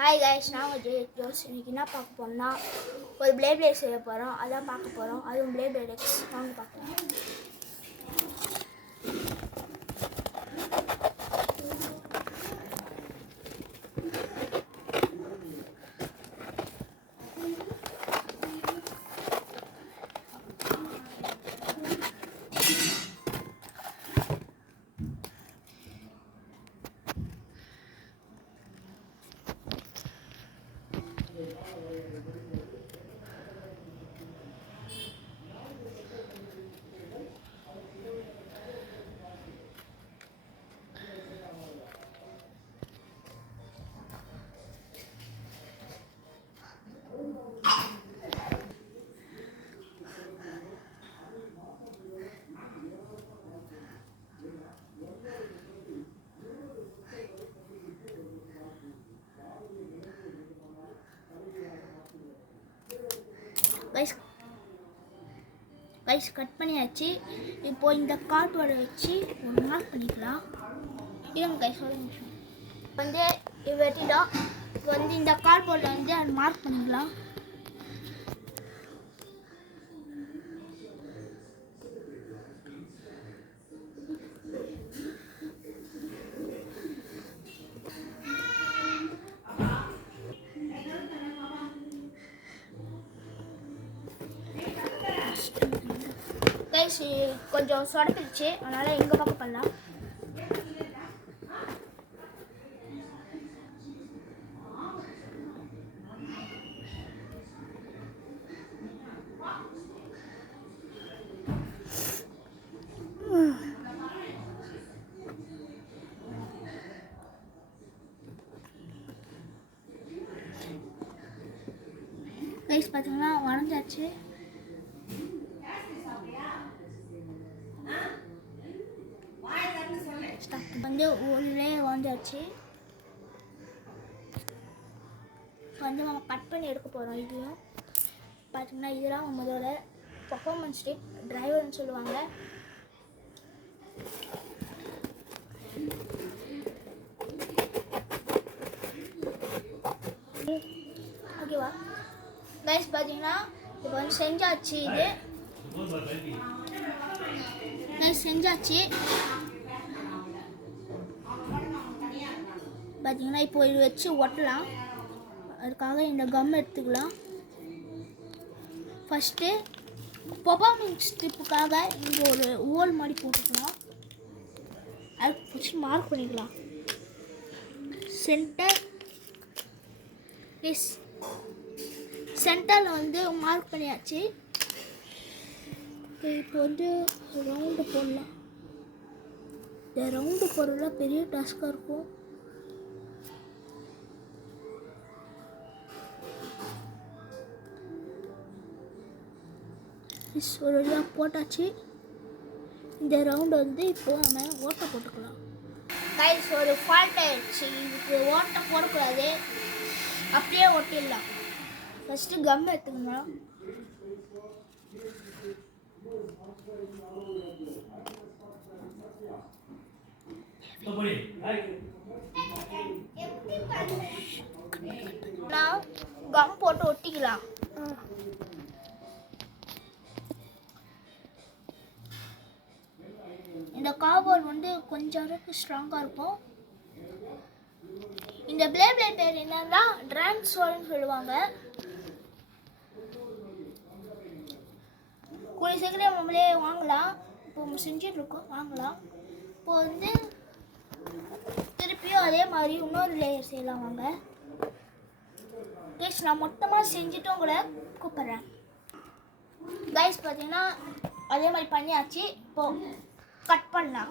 Hi guys, நான் Jose. இன்னைக்கு என்ன பார்க்க போறோம்னா ஒரு பிளேட் செய்ய போகிறோம். அதான் பார்க்க போகிறோம். அதுவும் பிளேட் எக்ஸ் வாங்க பார்க்கலாம். கைஸ் கட் பண்ணியாச்சு. இப்போ இந்த கார்ட்போர்டை வச்சு ஒரு மார்க் பண்ணிக்கலாம். இருங்க கைஸ் ஒரு நிமிஷம். வந்து வெட்டிடும். இப்போ வந்து இந்த கார்ட்போர்டை வந்து அது மார்க் பண்ணிக்கலாம். கைஸ் கொஞ்சம் சொடப்பிடுச்சு, அதனால் எங்கள் பக்கம் பண்ணலாம். கைஸ் பார்த்தீங்கன்னா வரைஞ்சாச்சு. வந்து உள்ளே வந்தாச்சு. வந்து நம்ம கட் பண்ணி எடுக்க போகிறோம். இதையும் பார்த்தீங்கன்னா இதெல்லாம் நம்மளோட பர்ஃபார்மன்ஸ் ஸ்டிக் டிரைவர்னு சொல்லுவாங்க. ஓகேவா கைஸ், பார்த்தீங்கன்னா இப்போ வந்து செஞ்சாச்சு. இது செஞ்சாச்சு. பார்த்தீங்கன்னா இப்போ இது வச்சு ஒட்டலாம். அதுக்காக இந்த கம் எடுத்துக்கலாம். ஃபஸ்ட்டு பர்ஃபார்மன்ஸ் ஸ்ட்ரிப்புக்காக இங்கே ஒரு ஓல் மாதிரி போட்டுக்கலாம். அது ஃபஸ்ட்டு மார்க் பண்ணிக்கலாம். சென்டரில் வந்து மார்க் பண்ணியாச்சு. இப்போ வந்து ரவுண்டு போடலாம். இந்த ரவுண்டு போடுறதுல பெரிய டாஸ்காக இருக்கும். ஒரு வழியாக போட்டாச்சு. இந்த ரவுண்டு வந்து இப்போ நம்ம ஓட்டை போட்டுக்கலாம். கைஸ் ஒரு ஃபால்ட் ஆயிடுச்சு. இதுக்கு ஓட்டை போடக்கூடாது, அப்படியே ஒட்டிடலாம். ஃபஸ்ட்டு கம் எடுத்துக்கணும். நான் கம் போட்டு ஒட்டிக்கலாம். இந்த கார்ட்போர்ட் வந்து கொஞ்சம் அளவுக்கு ஸ்ட்ராங்காக இருக்கும். இந்த பிளேட் பேர் என்னன்னா டிரான்ஸ்ஃபர்னு சொல்லுவாங்க. கூடிய சீக்கிரம் நம்மளே வாங்கலாம். இப்போ நம்ம செஞ்சுட்டு இருக்கோம், வாங்கலாம். இப்போ வந்து திருப்பியும் அதே மாதிரி இன்னொரு லேயர் செய்யலாம். வாங்க கைஸ், நான் மொத்தமாக செஞ்சுட்டு உங்களை கூப்பிட்றேன். கைஸ் பார்த்தீங்கன்னா அதே மாதிரி பண்ணியாச்சு. இப்போ கட் பண்ணலாம்.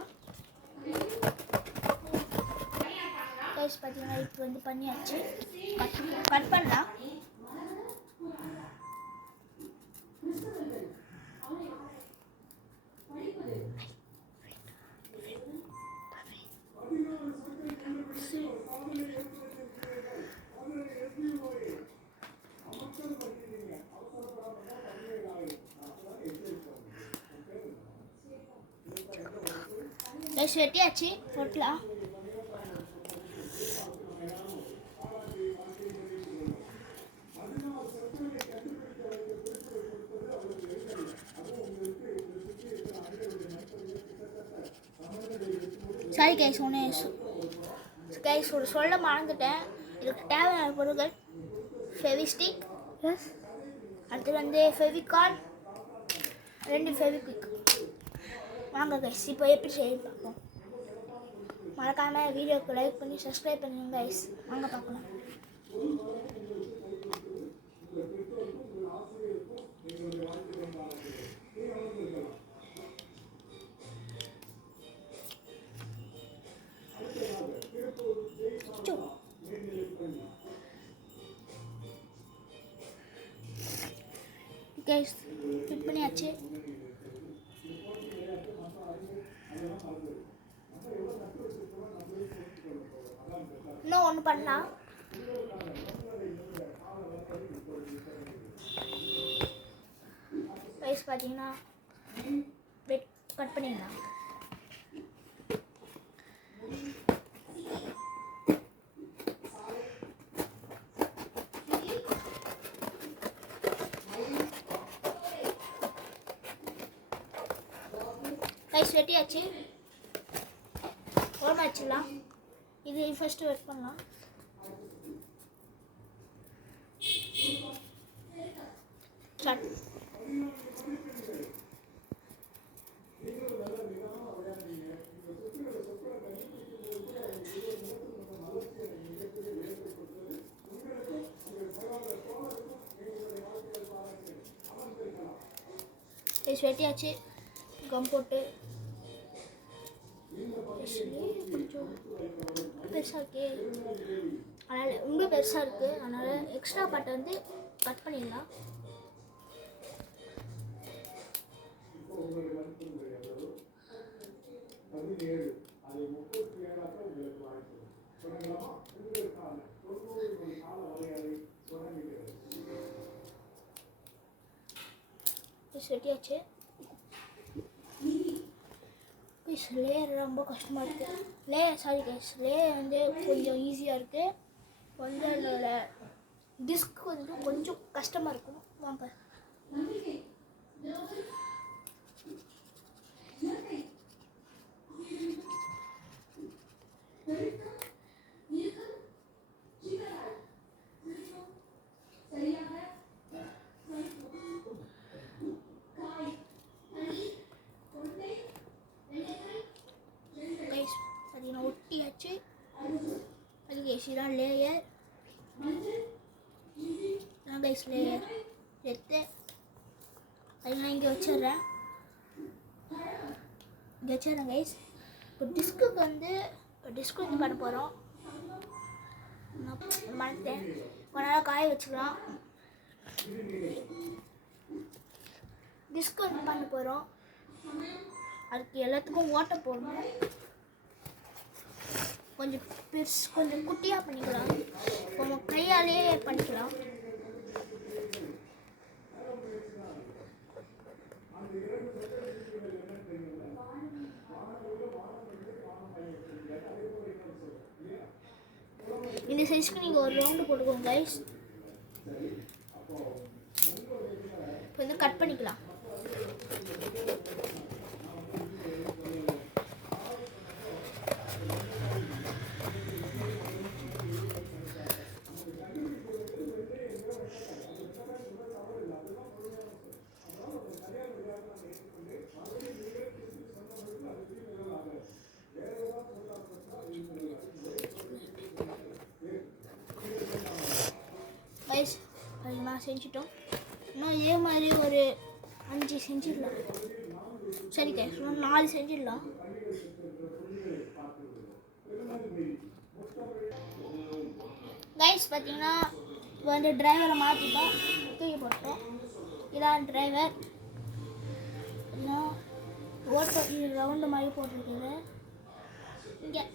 கைஸ் பார்த்தீங்கன்னா இப்போ வந்து பண்ணியாச்சு. கட் பண்ணலாம். கைஸ் வெட்டியாச்சு, போட்டலாம். சாரி கைஸ் ஒன்று கைஸ் ஒரு சொல்ல மறந்துட்டேன். இதுக்கு தேவையான பொருட்கள் ஃபெவிஸ்டிக், அடுத்து வந்து ஃபெவிகால், 2 ஃபெவிக்விக். வாங்க கைஸ் இப்போ எப்படி செய்ய பார்ப்போம். மறக்காமல் வீடியோக்கு லைக் பண்ணி சப்ஸ்கிரைப் பண்ணுங்க கைஸ். வாங்க பார்க்கலாம். கைஸ் ஃபிட் பண்ணியாச்சு. இன்னும் ஒன்று பண்ணலாம். கைஸ் பார்த்தீங்கன்னா பிரெட் கட் பண்ணிடலாம். கைஸ் வெட்டியாச்சு. ஓரமாக வச்சிடலாம். இது ஃபஸ்ட்டு வெட் பண்ணலாம். ஸ்டார்ட். கைஸ் வெட்டியாச்சு. கம் போட்டு கொஞ்சம் பெருசாக இருக்கு, அதனால் ரொம்ப பெருசாக இருக்குது, அதனால் எக்ஸ்ட்ரா பார்ட்டை வந்து கட் பண்ணிடலாம். வெட்டியாச்சு. லேயர் ரொம்ப கஷ்டமாக இருக்குது. லேயர் வந்து கொஞ்சம் ஈஸியாக இருக்குது. கொஞ்சம் என்னோட டிஸ்க் வந்து கொஞ்சம் கஷ்டமாக இருக்கும். வாங்க ஒட்டியாச்சு. அது கைஸ்தான் லேயர். கைஸ் லேயர் எடுத்து அதெல்லாம் இங்கே வச்சிடுறேன் கைஸ். இப்போ டிஸ்க்கு வந்து பண்ண போகிறோம். மறந்துட்டேன். கொஞ்ச நேரம் காய வச்சுக்கலாம். டிஸ்க் வந்து பண்ண போகிறோம். அதுக்கு எல்லாத்துக்கும் ஓட்ட போடணும். கொஞ்சம் குட்டியாக பண்ணிக்கலாம். நம்ம கையாலே பண்ணிக்கலாம். இந்த சைஸ்க்கு நீங்கள் ஒரு ரவுண்டு போட்டுக்கோங்க கைஸ். இப்போ வந்து கட் பண்ணிக்கலாம். கைஸ் அதிகமாக செஞ்சிட்டோம். இன்னும் இதே மாதிரி ஒரு 5 செஞ்சிடலாம். சரி கைஸ், இன்னும் 4 செஞ்சிடலாம். கைஸ் பார்த்தீங்கன்னா இப்போ வந்து டிரைவரை மாற்றிட்டோம், தூக்கி போட்டோம். இதான் டிரைவர். இன்னும் ஓட்ட ரவுண்டு மாதிரி போட்டிருக்குது இங்கே.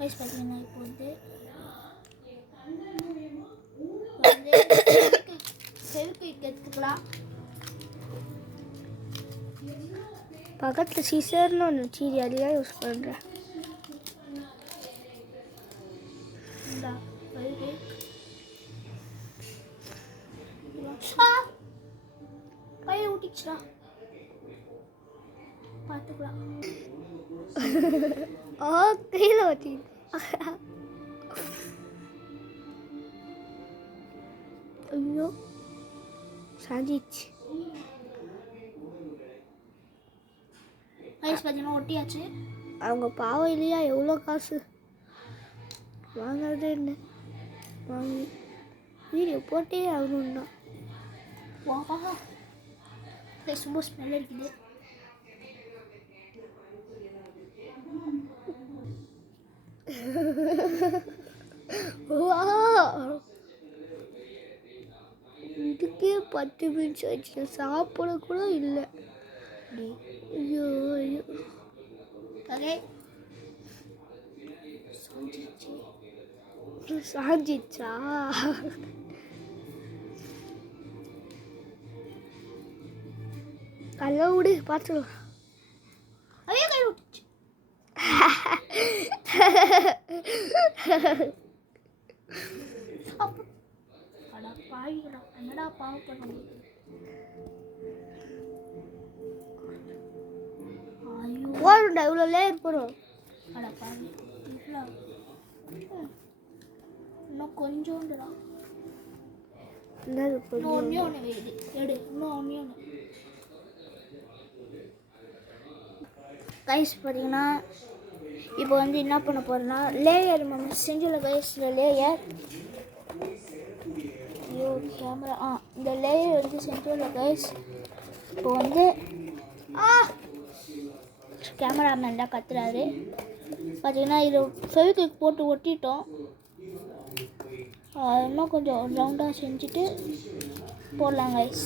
கைஸ் பார்த்தீங்கன்னா இப்போ வந்து ஃபெவிக்விக் எடுத்துக்கலாம். பக்கத்தில் சீசர்னு ஒன்று சீரி அதிகம் யூஸ் பண்ணுறேன். இந்த ஃபெவிக்விக் பார்த்துக்கலாம். கையில் வச்சு ஐயோ சாஞ்சிச்சு. கைஸ் பார்த்தீங்கன்னா ஒட்டியாச்சு. அவங்க பாவம் இல்லையா, எவ்வளோ காசு வாங்குறது என்ன வாங்கி வீடியோ போட்டே ஆகணும்னா. வா ரொம்ப ஸ்மெல் இருக்குது. இதுக்கே 10 நிமிஷம் ஆச்சு, சாப்பிட கூட இல்லை. ஐயோ ஐயோ ஓகே சாஞ்சிச்சா? கல்ல விடு பார்த்துக்கலாம். அவையே கை விட்டுச்சு. அடா பாவிகளா, என்னடா பாவம் பண்ணுங்க. ஐயோ போடும்டா, இவ்வளோ லேயர் போடும். அடா பாவி இவ்வளோ இன்னும் கொஞ்சோண்டுடா. என்னது இன்னும் ஒன்றே ஒன்று வேகுது, எடு இன்னும் ஒன்றே ஒன்று. கைஸ் பார்த்தீங்கன்னா இப்போ வந்து என்ன பண்ண போகிறேன்னா லேயர் நம்ம செஞ்சுள்ள கைஸில் லேயர். ஐயோ கேமரா இந்த லேயர் வந்து செஞ்சுள்ள கைஸ். இப்போ வந்து கேமராமேன் தான் கத்துறாரு. பார்த்தீங்கன்னா இது ஃபெவிக்விக் போட்டு ஒட்டிட்டோம். இன்னும் கொஞ்சம் ரவுண்டாக செஞ்சுட்டு போடலாம் கைஸ்.